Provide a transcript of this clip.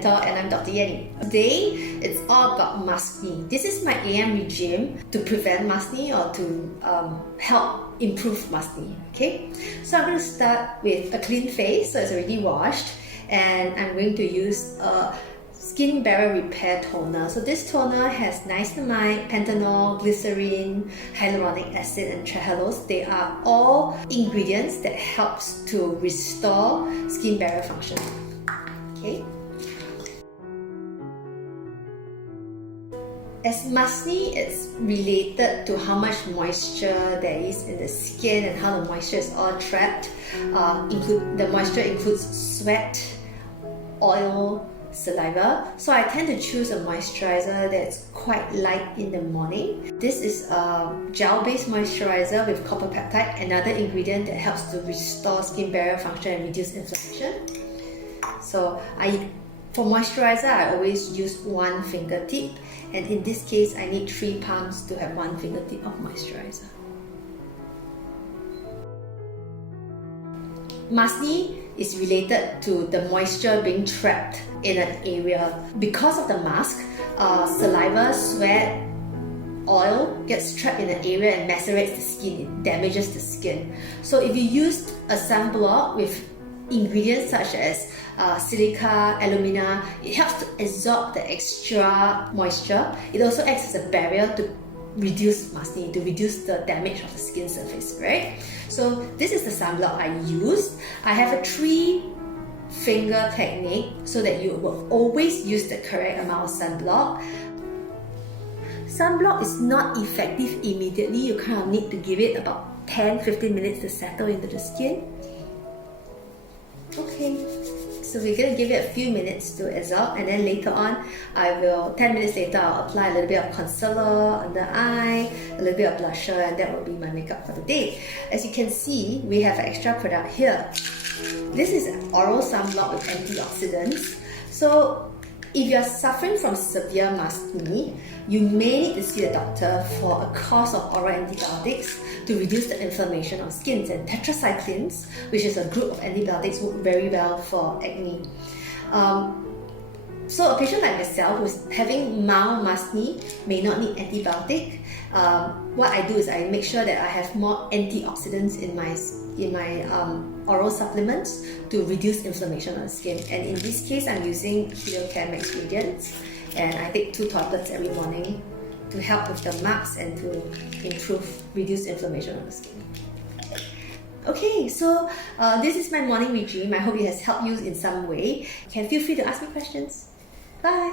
Mentor, and I'm Dr. Yenny. Today, it's all about maskne. This is my AM regime to prevent maskne or to help improve maskne. Okay, so I'm going to start with a clean face, so it's already washed, and I'm going to use a Skin Barrier Repair Toner. So this toner has niacinamide, panthenol, glycerin, hyaluronic acid, and trehalose. They are all ingredients that helps to restore skin barrier function. Okay. As maskne, it's related to how much moisture there is in the skin and how the moisture is all trapped. The moisture includes sweat, oil, saliva. So I tend to choose a moisturizer that's quite light in the morning. This is a gel-based moisturizer with copper peptide, another ingredient that helps to restore skin barrier function and reduce inflammation. So for moisturizer, I always use one fingertip, and in this case, I need 3 palms to have one fingertip of moisturizer. Maskne is related to the moisture being trapped in an area. Because of the mask, saliva, sweat, oil gets trapped in an area and macerates the skin, it damages the skin. So if you use a sunblock with ingredients such as silica, alumina, it helps to absorb the extra moisture. It also acts as a barrier to reduce maskne, to reduce the damage of the skin surface, right? So this is the sunblock I used. I have a 3-finger technique so that you will always use the correct amount of sunblock. Sunblock is not effective immediately. You kind of need to give it about 10-15 minutes to settle into the skin. Okay, so we're going to give it a few minutes to absorb, and then later on, 10 minutes later, I'll apply a little bit of concealer under eye, a little bit of blusher, and that will be my makeup for the day. As you can see, we have an extra product here. This is an oral sunblock with antioxidants. So if you're suffering from severe maskne, you may need to see a doctor for a course of oral antibiotics to reduce the inflammation of skin. And tetracyclines, which is a group of antibiotics, work very well for acne. So a patient like myself who's having mild maskne may not need antibiotic. What I do is I make sure that I have more antioxidants in my oral supplements to reduce inflammation on the skin. And in this case, I'm using Heliocare Max Radiance, and I take 2 tablets every morning to help with the marks and to reduce inflammation on the skin. Okay, so this is my morning regime. I hope it has helped you in some way. You can feel free to ask me questions. Bye!